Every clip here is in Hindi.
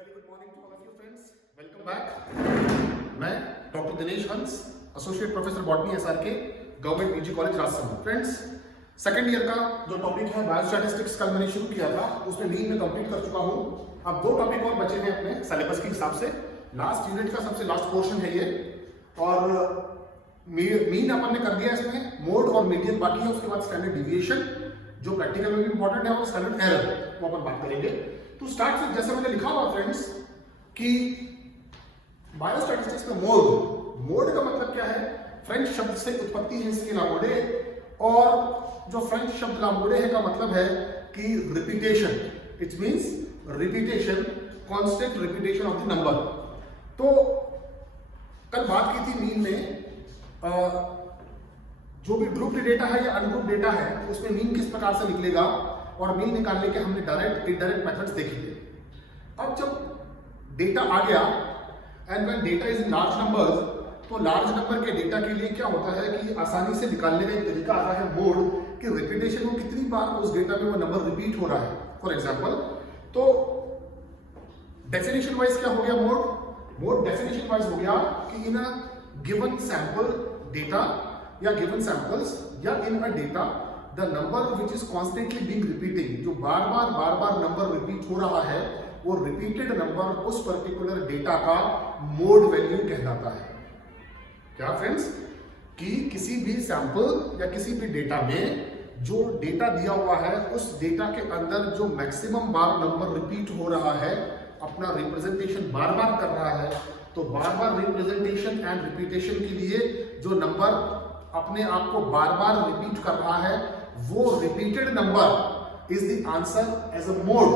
Very good morning to all of you friends, welcome back. मैं doctor Dinesh Hans, associate professor botany SRK, government PG college Rajsamand. Friends, second year का जो टॉपिक है बायोस्टैटिस्टिक्स कल मैंने शुरू किया था, उसमें मीन में कंप्लीट कर चुका हूँ। अब दो टॉपिक और बचे हैं अपने सिलेबस के हिसाब से। लास्ट यूनिट का सबसे लास्ट पोर्शन है ये, और मीन अपन ने कर दिया इसमें, मोड और मीडियन बाकी है। उसके बाद स्टैंडर्ड डिविएशन जो प्रैक्टिकल में भी इंपॉर्टेंट है, और स्टैंडर्ड एरर वो अपन बात करेंगे। तो स्टार्ट से जैसे मैंने लिखा हुआ फ्रेंड्स कि बायोस्टैटिस्टिक्स में मोड का मतलब क्या है? फ्रेंच शब्द से उत्पत्ति है इसकी लामोडे, और जो फ्रेंच शब्द लामोडे है का मतलब है कि repetition. It means repetition, constant repetition of the number. तो कल बात की थी मीन में, जो भी ग्रुप्ड डेटा है या अनग्रुप्ड डेटा है उसमें मीन किस प्रकार से निकलेगा, और मीन निकालने के हमने डायरेक्ट इनडायरेक्ट मेथड्स देखेंगे। अब जब डेटा आ गया and when data is in large numbers, तो लार्ज नंबर के डेटा के लिए क्या होता है कि आसानी से निकालने का एक तरीका आता है मोड, कि रिपीटेशन को कितनी बार उस डेटा में वो नंबर रिपीट हो रहा है। फॉर एग्जांपल, तो डेफिनेशन वाइज क्या हो गया मोड डेफिनेशन वाइज हो गया कि in a given sample data या गिवन सैंपल्स या in a data the number which is constantly being repeating, जो बार बार नंबर रिपीट हो रहा है, वो रिपीटेड नंबर उस पर्टिकुलर डेटा का मोड वैल्यू कहलाता है। क्या फ्रेंड्स, कि किसी भी सैंपल या किसी भी डेटा में जो डेटा दिया हुआ है, उस डेटा के अंदर जो मैक्सिमम बार नंबर रिपीट हो रहा है, अपना रिप्रेजेंटेशन बार कर रहा है, तो बार रिप्रेजेंटेशन एंड रिपीटेशन के लिए जो नंबर अपने आप को बार रिपीट कर रहा है, वो repeated number is the answer as a mode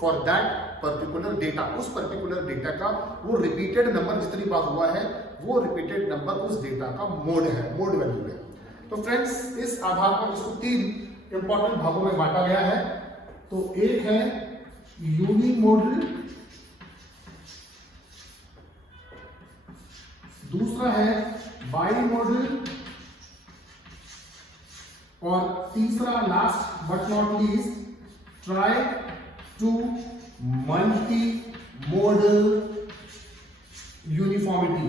for that particular data. उस पर्टिकुलर डेटा का वो रिपीटेड नंबर जितनी बार हुआ है, वो रिपीटेड नंबर उस डेटा का मोड है, मोड वैल्यू है। तो फ्रेंड्स, इस आधार पर इसको तीन इंपॉर्टेंट भागों में बांटा गया है। तो एक है यूनिमोडल, दूसरा है बाइमोडल, और तीसरा last but not least try to multi modal uniformity.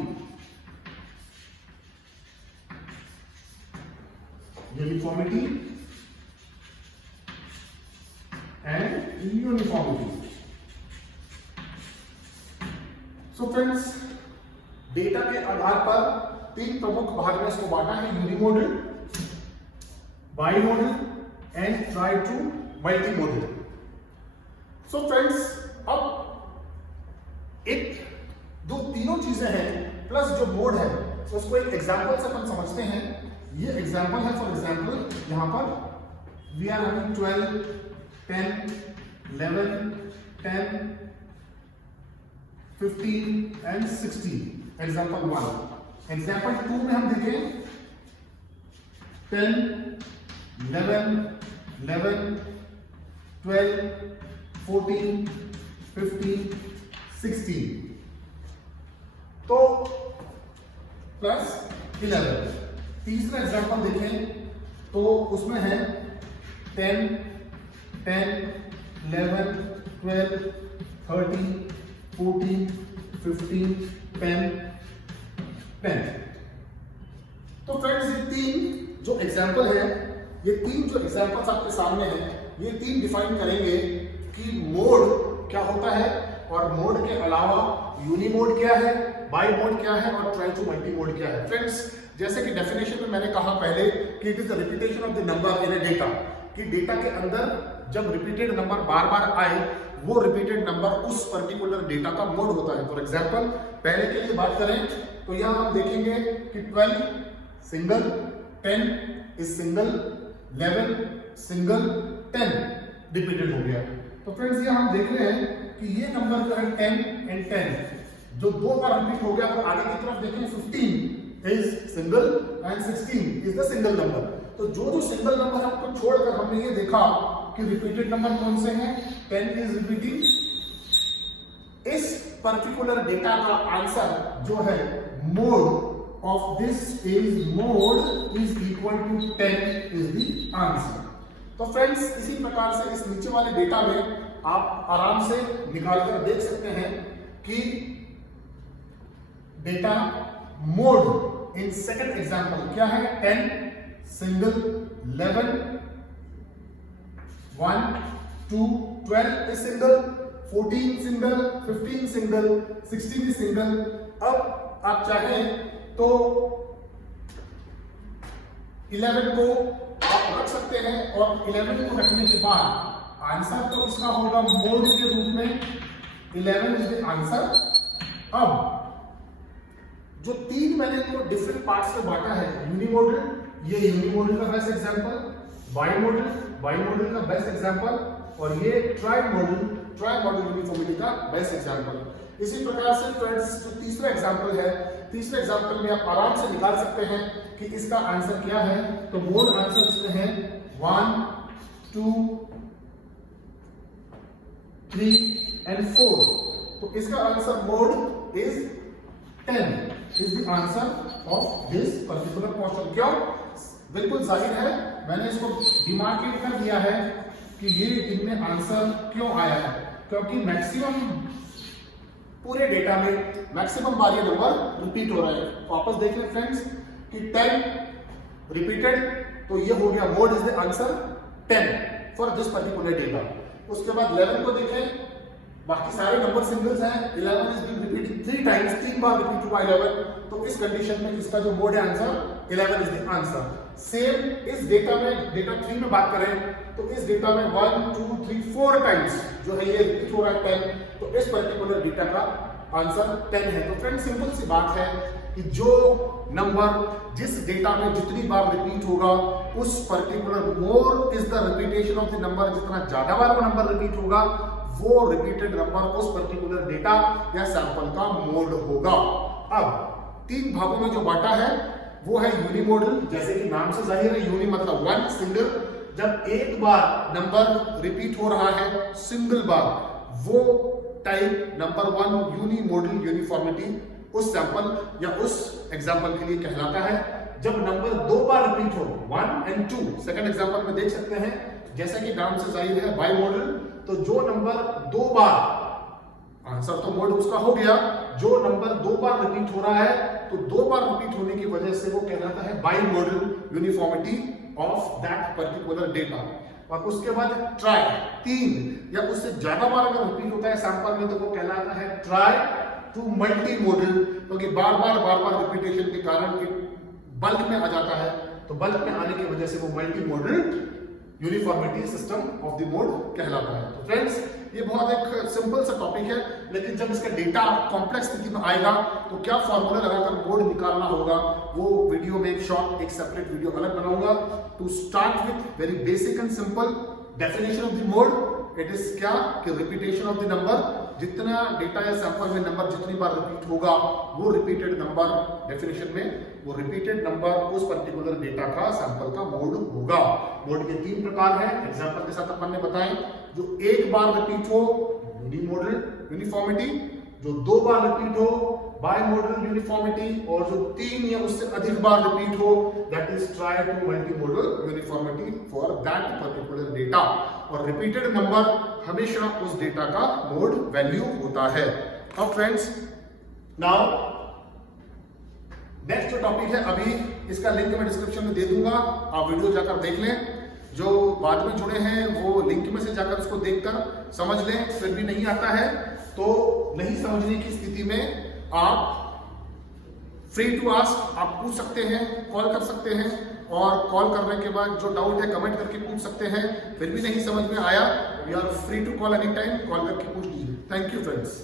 And uniformity. So friends, data के आधार पर तीन प्रमुख भाग में इसको बांटा है, unimodal, bimodal and try to multimodal. So friends, अब एक दो तीनों चीजें हैं प्लस जो मोड है, उसको एक एग्जांपल से अपन समझते हैं। ये एग्जांपल है, फॉर एग्जांपल यहां पर we are having 12, 10, 11, 10, 15 and 16। Example 1। Example 2 में हम देखें 10, 11, 12, 14, 15, 16, तो प्लस 11। तीसरा एग्जांपल देखें तो उसमें है 10, 11, 12, 13, 14, 15, 10। तो फ्रेंड्स, ये तीन जो एग्जांपल है, ये तीन जो एग्जांपल्स आपके सामने हैं, ये तीन डिफाइन करेंगे कि मोड क्या होता है, और मोड के अलावा यूनिमोड क्या है, बाई मोड क्या है, और ट्राई टू मल्टी मोड क्या है। फ्रेंड्स, जैसे कि डेफिनेशन में मैंने कहा पहले कि it is the repetition of the number in a data, कि डेटा के अंदर जब रिपीटेड नंबर बार आए, वो रिपीटेड नंबर उस पर्टिकुलर डेटा का मोड होता है। फॉर एग्जांपल, पहले के लिए बात करें तो यहां हम देखेंगे कि 12 single, 10 is single, 11 single, 10 repeated हो गया। तो फ्रेंड्स, ये हम देख रहे हैं कि ये नंबर जो है 10 एंड 10 जो दो बार रिपीट हो गया, तो आगे की तरफ देखें 15 is single and 16 is the single number. तो जो सिंगल नंबर हमको छोड़कर हमने ये देखा कि रिपीटेड नंबर कौन से हैं, 10 इज रिपीटिंग। इस पर्टिकुलर डेटा का आंसर जो है mode of this is mode is equal to 10 is the answer। तो फ्रेंड्स, इसी प्रकार से इस नीचे वाले डेटा में आप आराम से निकाल कर देख सकते हैं कि data mode in second example क्या है, 10 single, 11 1 2 12 is single, 14 single, 15 single, 16 is single. अब आप चाहें तो 11 को आप रख सकते हैं और 11 को रखने के बाद आंसर तो इसका होगा मोड के रूप में 11 इज द आंसर। अब जो तीन मैंने तो डिफरेंट पार्ट्स में बांटा है, यूनिमोडल, ये यूनिमोडल का बेस्ट एग्जांपल, बाइमोडल, बाइमोडल का बेस्ट एग्जांपल, और ये ट्राइमोडल, ट्राइमोडल यूनिफॉर्मिटी का बेस्ट एग्जांपल। इसी प्रकार से फ्रेंड्स जो तीसरा एग्जांपल है, तीसरे एग्जांपल में आप आराम से निकाल सकते हैं कि इसका आंसर क्या है। तो मोड आंसर इसमें है 1 2 3 एंड 4। तो इसका answer mode is 10 is the answer of this particular question। क्यों? बिल्कुल जाहिर है, मैंने इसको डिमार्केट कर दिया है कि ये इनमें आंसर क्यों आया है, क्योंकि मैक्सिमम पूरे डेटा में मैक्सिमम बार ये नंबर रिपीट हो रहा है। वापस देख लें फ्रेंड्स कि 10 रिपीटेड, तो ये हो गया mode is the answer 10 for this particular data. उसके बाद 11 को देखें, बाकी सारे नंबर सिंगल्स हैं, 11 is being repeated 3 times, 3 bar repeat हुआ 11, तो इस कंडीशन में इसका जो मोड है answer 11 is the answer. Same इस डेटा में, डेटा 3 में बात करें तो इस डेटा में 1 2 3 4 टाइम्स जो है ये रिपीट हो रहा है 10, तो इस पर्टिकुलर डेटा का आंसर 10 है। तो फ्रेंड्स सिंपल सी बात है कि जो नंबर जिस डेटा में जितनी बार रिपीट होगा उस particular more is the repetition of the number, जितना ज्यादा बार वो नंबर रिपीट होगा वो रिपीटेड नंबर उस पर्टिकुलर डेटा या सैंपल का मोड होगा। अब 3 भागों में जो बांटा है वो है यूनिमोडल, जैसे कि नाम से जाहिर है, यूनि मतलब 1 सिंगल, जब एक बार नंबर रिपीट हो रहा है सिंगल बार, वो टाइप नंबर 1 यूनिमोडल यूनिफॉर्मिटी उस सैंपल या उस एग्जांपल के लिए कहलाता है। जब नंबर 2 बार रिपीट हो 1 एंड 2, सेकंड एग्जांपल में देख सकते हैं, जैसा कि नाम से जाहिर है बाइमोडल, तो जो नंबर 2 बार, आंसर तो मोड उसका हो गया, जो नंबर 2 बार रिपीट हो रहा है तो 2 बार रिपीट होने की वजह से वो कहलाता है bimodal uniformity of that particular data. और उसके बाद ट्राई, 3 या उससे ज्यादा बार अगर रिपीट होता है सैंपल में तो वो कहलाता है ट्राई टू मल्टी मोडल, क्योंकि बार बार रिपीटेशन के कारण बल्क में आ जाता है, तो बल्क में आने की वजह से वो multi modal uniformity system of the mode कहलाता है। तो फ्रेंड्स ये बहुत एक सिंपल सा टॉपिक है, लेकिन जब इसका डेटा कॉम्प्लेक्स स्थिति में आएगा तो क्या फॉर्मूला लगाकर मोड निकालना होगा, वो वीडियो में एक शॉर्ट, एक सेपरेट वीडियो अलग बनाऊंगा। To start with very basic and simple definition of the mode, it is क्या कि रिपीटेशन ऑफ द नंबर, जितना डेटा या सैंपल में नंबर जितनी बार रिपीट होगा वो रिपीटेड नंबर, डेफिनेशन में वो रिपीटेड नंबर उस पर्टिकुलर डेटा का सैंपल का मोड होगा। मोड के 3 प्रकार हैं, एग्जांपल के साथ अपन ने बताएं। जो एक बार रिपीट हो यूनिमोडल यूनिफॉर्मिटी, जो 2 बार रिपीट हो बाइमोडल यूनिफॉर्मिटी, और जो 3 या उससे अधिक बार रिपीट हो that is try to multimodal uniformity for that particular data. और रिपीटेड नंबर हमेशा उस डेटा का मोड वैल्यू होता है। अब फ्रेंड्स नाउ नेक्स्ट जो टॉपिक है, अभी इसका लिंक मैं डिस्क्रिप्शन में दे दूंगा, आप वीडियो जाकर देख लें। जो बाद में जुड़े हैं वो लिंक में से जाकर उसको देखकर समझ लें, फिर भी नहीं आता है तो नहीं समझने की स्थिति में आप फ्री टू आस्क, आप पूछ सकते हैं, कॉल कर सकते हैं, और कॉल करने के बाद जो डाउट है कमेंट करके पूछ सकते हैं। फिर भी नहीं समझ में आया, you are free to call any time, call करके पूछ लीजिए। Thank you friends.